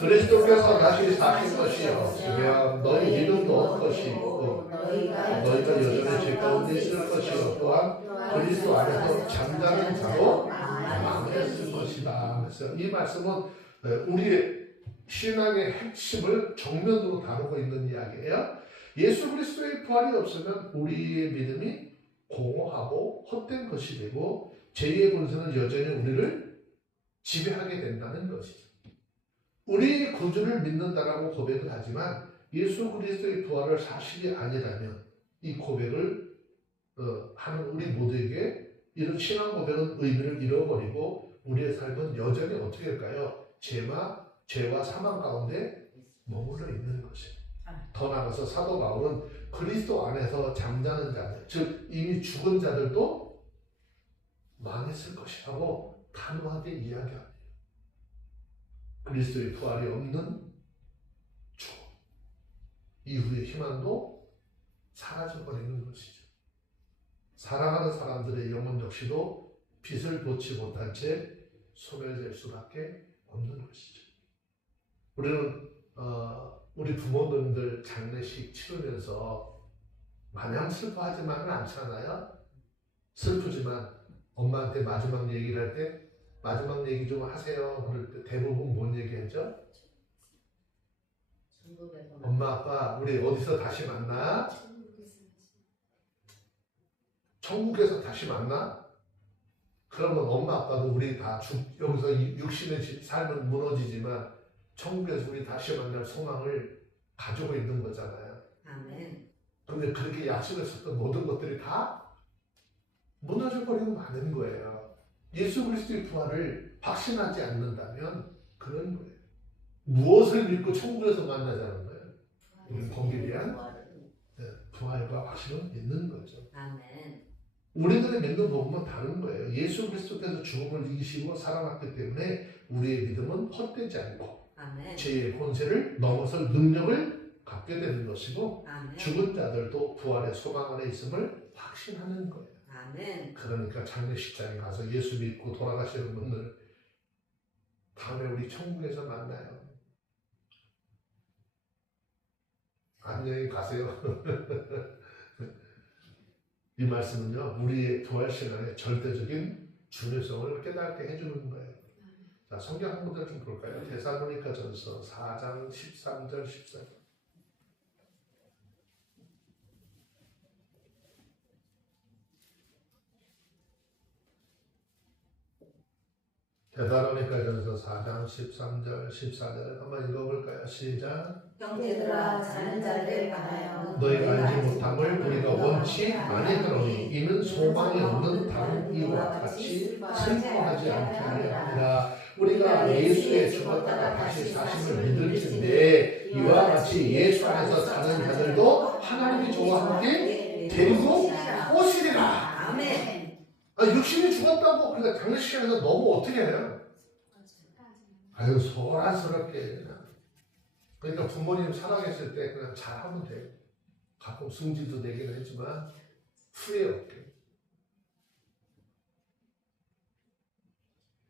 그리스도께서 다시 사신 것이 없으면 너희 믿음도 없것이고 너희가 여전히 죄 가운데 있을 것이요 또한 그리스도 안에서 잠자는 자로 망했을 것이다. 그래서 이 말씀은 우리의 신앙의 핵심을 정면으로 다루고 있는 이야기예요. 예수 그리스도의 부활이 없으면 우리의 믿음이 공허하고 헛된 것이 되고 죄의 권세는 여전히 우리를 지배하게 된다는 것이죠. 우리 구주를 믿는다라고 고백을 하지만 예수 그리스도의 부활을 사실이 아니라면 이 고백을 하는 우리 모두에게 이런 신앙 고백은 의미를 잃어버리고 우리의 삶은 여전히 어떻게 할까요? 죄와 사망 가운데 머물러 있는 것입니다. 더 나아가서 사도 바울은 그리스도 안에서 잠자는 자들, 즉 이미 죽은 자들도 망했을 것이라고 단호하게 이야기합니다. 그리스도의 부활이 없는 죽음 이후의 희망도 사라져버리는 것이죠. 사랑하는 사람들의 영혼 역시도 빛을 보지 못한 채 소멸될 수밖에 없는 것이죠. 우리는 우리 부모님들 장례식 치르면서 마냥 슬퍼하지만은 않잖아요. 슬프지만 엄마한테 마지막 얘기를 할 때 마지막 얘기 좀 하세요. 그럴 때 대부분 뭔 얘기하죠? 엄마 아빠 우리 어디서 다시 만나? 천국에서 다시 만나? 그러면 엄마 아빠도 우리 다 여기서 육신의 삶은 무너지지만 천국에서 우리 다시 만날 소망을 가지고 있는 거잖아요. 아멘. 그런데 그렇게 약속했었던 모든 것들이 다 무너져버리고 마는 거예요. 예수 그리스도의 부활을 확신하지 않는다면 그런 거예요. 무엇을 믿고 천국에서 만나자는 거예요? 우리는 거기에 대한 부활과 확신을 믿는 거죠. 아멘. 우리들의 믿는 복음은 다른 거예요. 예수 그리스도께서 죽음을 이기시고 살아났기 때문에 우리의 믿음은 헛되지 않고 아멘. 죄의 권세를 넘어설 능력을 갖게 되는 것이고 아멘. 죽은 자들도 부활의 소망 안에 있음을 확신하는 거예요. 아멘. 그러니까 장례식장에 가서 예수 믿고 돌아가시는 분들 다음에 우리 천국에서 만나요. 안녕히 가세요. 이 말씀은요, 우리의 부활 시간에 절대적인 중요성을 깨닫게 해주는 거예요. 자, 성경 한 군데 좀 볼까요? 데살로니가 전서 4장 13절 14절. 데살로니가 전서 4장 13절 14절 한번 읽어볼까요? 시작. 형제들아, 자는 자를 관하여 너희가 알지 못함을 우리가 원치 많이 하노니 이는 소망이 없는 다른 이와 같이 슬퍼하지 않게 하려 함이라. 우리가 예수에 죽었다가 다시 사심을 믿을진데 이와 같이 예수 안에서 사는 자들도 하나님이 저와 함께 데리고 오시리라. 아멘. 육신이 죽었다고 그러니까 장례식장에서 너무 어떻게 해요? 아유 소란스럽게 그냥. 그러니까 부모님 살아계실 때 그냥 잘하면 돼요. 가끔 승질도 내긴 하지만 후회 없게.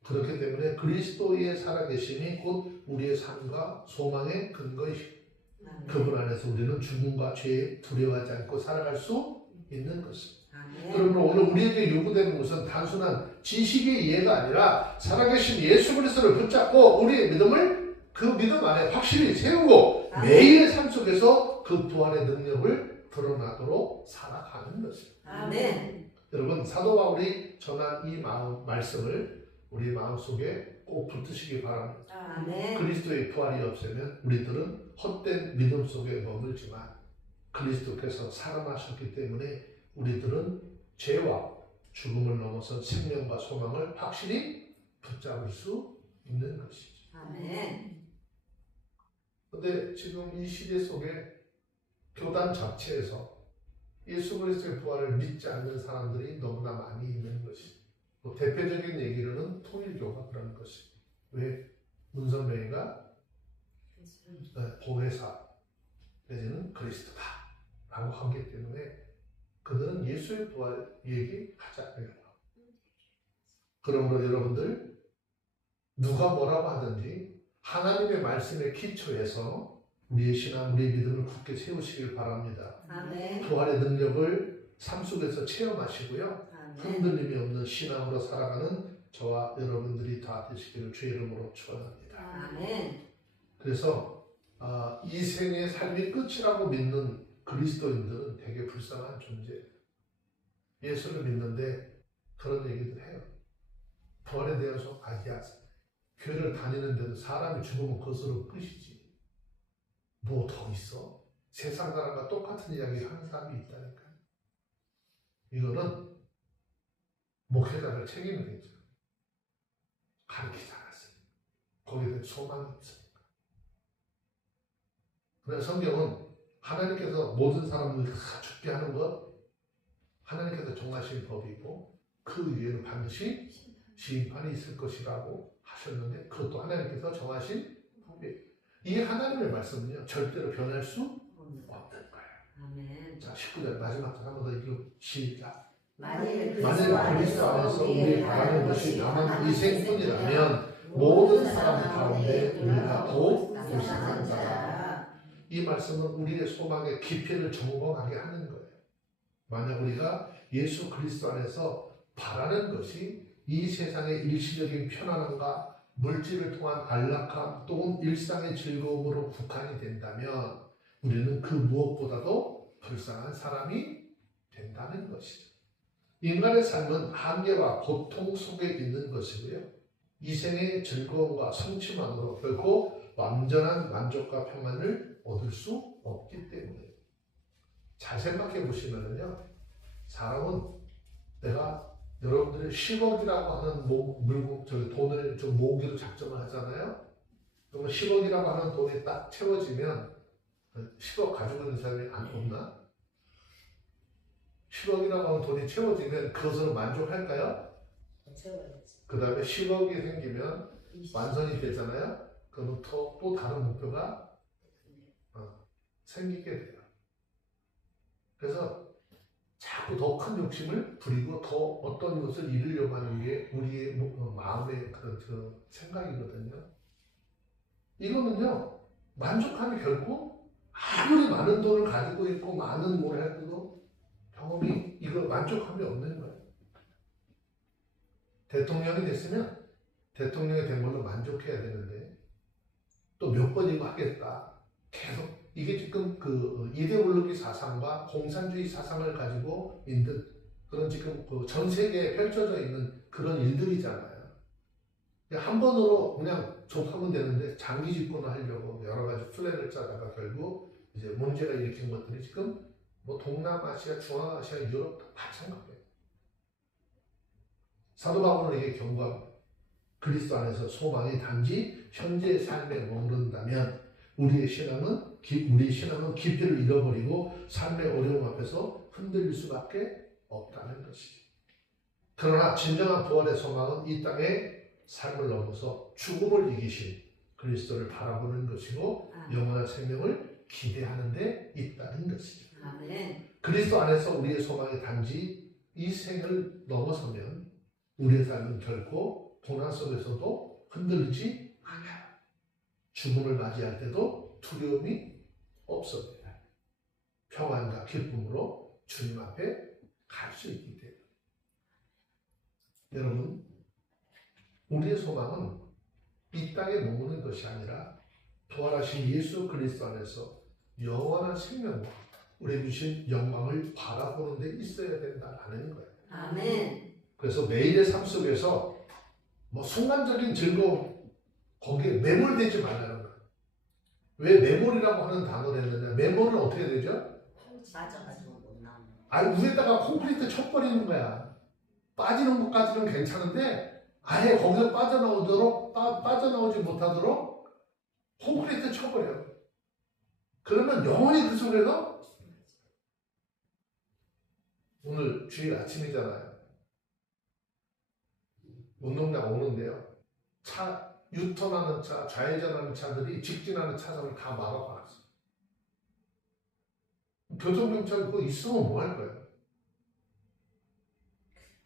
그렇기 때문에 그리스도의 살아계심이 곧 우리의 삶과 소망의 근거이시고 그분 안에서 우리는 죽음과 죄에 두려워하지 않고 살아갈 수 있는 것입니다. 그러므로 오늘 우리에게 요구되는 것은 단순한 지식의 이해가 아니라 살아계신 예수 그리스도를 붙잡고 우리의 믿음을 그 믿음 안에 확실히 세우고 매일의 삶 속에서 그 부활의 능력을 드러나도록 살아가는 것입니다. 아멘. 여러분 사도 바울이 전한 이 말씀을 우리 마음속에 꼭 붙드시기 바랍니다. 아멘. 그리스도의 부활이 없으면 우리들은 헛된 믿음 속에 머물지만 그리스도께서 살아나셨기 때문에 우리들은 죄와 죽음을 넘어선 생명과 소망을 확실히 붙잡을 수 있는 것이죠. 아멘. 그런데 지금 이 시대 속에 교단 자체에서 예수 그리스도의 부활을 믿지 않는 사람들이 너무나 많이 있는 것이죠. 대표적인 얘기로는 통일교가 그런 것이죠. 왜? 문선명이가 보혜사 내지는 그리스도다 라고 하기 때문에 그들은 예수의 부활 얘기하지 않아요. 그러므로 여러분들 누가 뭐라고 하든지 하나님의 말씀의 기초에서 우리의 신앙, 우리의 믿음을 굳게 세우시길 바랍니다. 아멘. 부활의 능력을 삶 속에서 체험하시고요. 아멘. 흔들림이 없는 신앙으로 살아가는 저와 여러분들이 다 되시기를 주의 이름으로 축원합니다. 아멘. 그래서 이 생의 삶이 끝이라고 믿는 그리스도인들은 되게 불쌍한 존재예요. 예수를 믿는데 그런 얘기도 해요. 부활에 대해서 아니야. 교회를 다니는데도 사람이 죽으면 그것으로 끝이지. 뭐 더 있어? 세상 사람과 똑같은 이야기 하는 사람이 있다니까. 이거는 목회자들 책임이 되죠. 가르치지 않았어요. 거기에 대한 소망이 없으니까. 그래서 성경은 하나님께서 모든 사람을 다 죽게 하는 것 하나님께서 정하신 법이고 그 위에는 반드시 심판이 있을 것이라고 하셨는데 그것도 하나님께서 정하신 법이에요. 이 하나님의 말씀은요 절대로 변할 수 없는 거예요. 아멘. 자 19절 마지막 절 한 번 더 읽고 시작. 만일 그리스도 안에서 우리 바라는 것이 남은 이 생뿐이라면 모든 사람 가운데 우리가 더욱 부심한 자라. 이 말씀은 우리의 소망의 깊이를 점검하게 하는 거예요. 만약 우리가 예수 그리스도 안에서 바라는 것이 이 세상의 일시적인 편안함과 물질을 통한 안락함 또는 일상의 즐거움으로 국한이 된다면 우리는 그 무엇보다도 불쌍한 사람이 된다는 것이죠. 인간의 삶은 한계와 고통 속에 있는 것이고요. 이생의 즐거움과 성취만으로 결코 완전한 만족과 평안을 얻을 수 없기 때문에 잘 생각해 보시면요. 사람은 내가 여러분들이 10억이라고 하는 돈을 좀 모으기로 작정을 하잖아요. 그러면 10억이라고 하는 돈이 딱 채워지면 10억 가지고 있는 사람이 안 없나? 10억이라고 하는 돈이 채워지면 그것으로 만족할까요? 채워야지. 그 다음에 10억이 생기면 완성이 되잖아요. 그러면 또 다른 목표가 생기게 돼요. 그래서 자꾸 더 큰 욕심을 부리고 더 어떤 것을 이루려고 하는 게 우리의 마음의 그런 생각이거든요. 이거는요, 만족함이 결코 아무리 많은 돈을 가지고 있고 많은 뭘 해도 경험이 이거 만족함이 없는 거예요. 대통령이 됐으면 대통령이 된 걸로 만족해야 되는데 또 몇 번 이거 하겠다. 계속 이게 지금 그 이데올로기 사상과 공산주의 사상을 가지고 있는 그런 지금 그 전 세계에 펼쳐져 있는 그런 일들이잖아요. 한 번으로 그냥 족하면 되는데 장기 집권을 하려고 여러 가지 플랜을 짜다가 결국 이제 문제가 일으킨 것들이 지금 뭐 동남아시아, 중앙아시아, 유럽 다 마찬가지예요. 사도 바울은 이게 경고합니다. 그리스도 안에서 소망이 단지 현재의 삶에 머무른다면 우리 신앙은 깊이를 잃어버리고 삶의 어려움 앞에서 흔들릴 수밖에 없다는 것이죠. 그러나 진정한 부활의 소망은 이 땅의 삶을 넘어서 죽음을 이기신 그리스도를 바라보는 것이고 영원한 생명을 기대하는 데 있다는 것이죠. 아멘. 그리스도 안에서 우리의 소망이 단지 이 생을 넘어서면 우리의 삶은 결코 고난 속에서도 흔들리지 않아요. 죽음을 맞이할 때도 두려움이 없습니다. 평안과 기쁨으로 주님 앞에 갈 수 있기 때문에. 여러분, 우리의 소망은 이 땅에 머무는 것이 아니라 부활하신 예수 그리스도 안에서 영원한 생명과 우리 주신 영광을 바라보는 데 있어야 된다는 거예요. 아멘. 그래서 매일의 삶 속에서 뭐 순간적인 즐거움 거기에 매몰되지 말라는 거예요. 왜 매몰이라고 하는 단어를 했느냐? 매몰은 어떻게 되죠? 빠져가지고 못 나오는. 아니 위에다가 콘크리트 쳐버리는 거야. 빠지는 것까지는 괜찮은데 아예 거기서 빠져나오지 못하도록 콘크리트 쳐버려. 그러면 영원히 그 속에서 오늘 주일 아침이잖아요. 운동장 오는데요. 유턴하는 차, 좌회전하는 차들이 직진하는 차선을 다 막아버렸어요. 교통경찰 그거 있으면 뭐 할 거예요?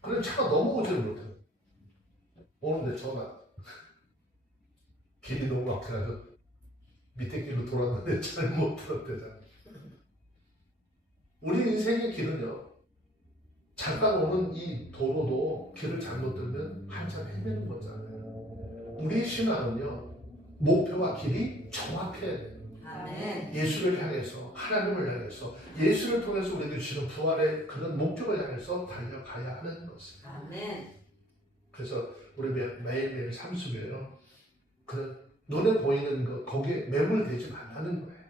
그래 차가 넘어오지를 못해요. 오는데 전화. 길이 너무 막혀서 밑에 길로 돌았는데 잘못 들었대잖아. 우리 인생의 길은요. 잠깐 오는 이 도로도 길을 잘못 들면 한참 헤매는 거잖아요. 우리 신앙은요. 목표와 길이 정확해야 돼요. 아멘. 예수를 향해서 하나님을 향해서 예수를 통해서 우리에게 주시는 부활의 그런 목적을 향해서 달려가야 하는 것이에요. 아멘. 그래서 우리 매일매일 삶 속에요. 그런 눈에 보이는 것 거기에 매몰되지 말라는 거예요.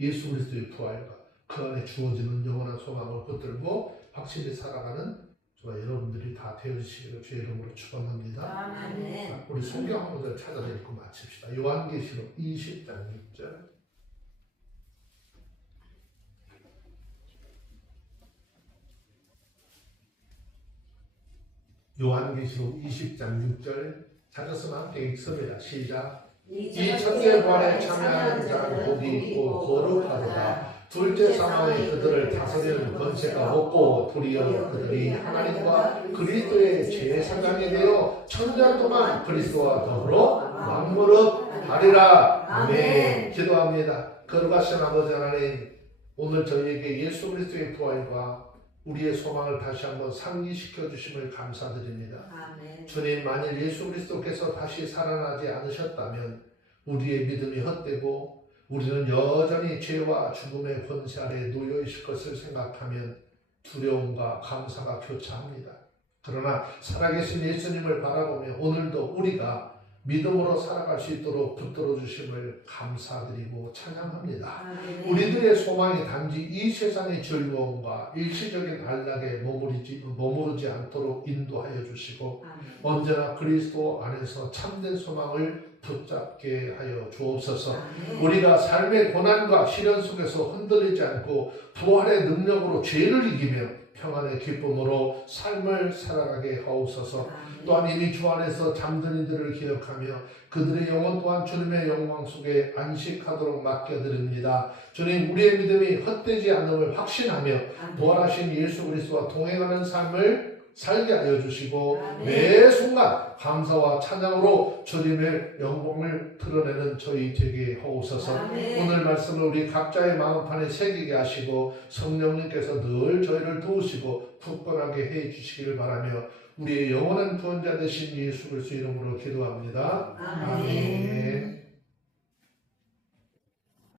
예수 그리스도의 부활과 그 안에 주어지는 영원한 소망을 붙들고 확실히 살아가는 저와 여러분들이 다 되어주시기를 주의 이름으로 축원합니다. 아멘. 우리 성경 한 구절 찾아서 읽고 마칩시다. 요한계시록 20장 6절. 요한계시록 20장 6절 찾았으면 함께 읽습니다. 시작. 이 첫째 부활에 참여하는 자는 복이 있고 거룩하도다. 둘째 사망이 그들을 다스리는 권세가 없고 도리어 그들이 하나님과 그리스도의 제사장이 되어 천년 동안 그리스도와 더불어 왕노릇 하리라. 아멘. 기도합니다. 거룩하신 아버지 하나님, 오늘 저희에게 예수 그리스도의 부활과 우리의 소망을 다시 한번 상기시켜 주심을 감사드립니다. 아멘. 주님, 만일 예수 그리스도께서 다시 살아나지 않으셨다면 우리의 믿음이 헛되고 우리는 여전히 죄와 죽음의 권세 아래 놓여 있을 것을 생각하면 두려움과 감사가 교차합니다. 그러나 살아계신 예수님을 바라보며 오늘도 우리가 믿음으로 살아갈 수 있도록 붙들어 주심을 감사드리고 찬양합니다. 아멘. 우리들의 소망이 단지 이 세상의 즐거움과 일시적인 안락에 머무르지 않도록 인도하여 주시고 아멘. 언제나 그리스도 안에서 참된 소망을 붙잡게 하여 주옵소서. 아멘. 우리가 삶의 고난과 시련 속에서 흔들리지 않고 부활의 능력으로 죄를 이기며 평안의 기쁨으로 삶을 살아가게 하옵소서. 아멘. 또한 이미 주 안에서 잠든 이들을 기억하며 그들의 영혼 또한 주님의 영광 속에 안식하도록 맡겨드립니다. 주님, 우리의 믿음이 헛되지 않음을 확신하며 아멘. 부활하신 예수 그리스도와 동행하는 삶을 살게 하여 주시고 아멘. 매 순간 감사와 찬양으로 주님의 영광을 드러내는 저희 되게 하옵소서. 아멘. 오늘 말씀을 우리 각자의 마음판에 새기게 하시고 성령님께서 늘 저희를 도우시고 굳건하게 해 주시기를 바라며 우리의 영원한 구원자 되신 예수 그리스도 이름으로 기도합니다. 아멘.